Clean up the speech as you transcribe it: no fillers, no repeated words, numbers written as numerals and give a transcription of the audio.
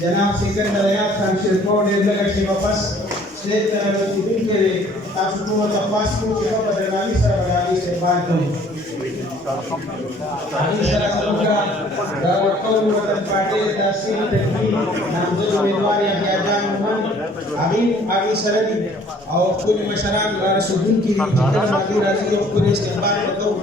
जनाब सिकंदर आयात शमशेर कोड लगे वापस स्टेट तिबिन के तासुतु तफासु के बदलावी सरबराही से बात करें आदि सरकलुका दावतौल वतन पार्टी तहसील तकमील नामजद उम्मीदवार यहया जान मोहम्मद अमीन आगे सरदी और कुल मशरान रसूल की जितना मादी राजी और कुल इस्तेमाल बताओ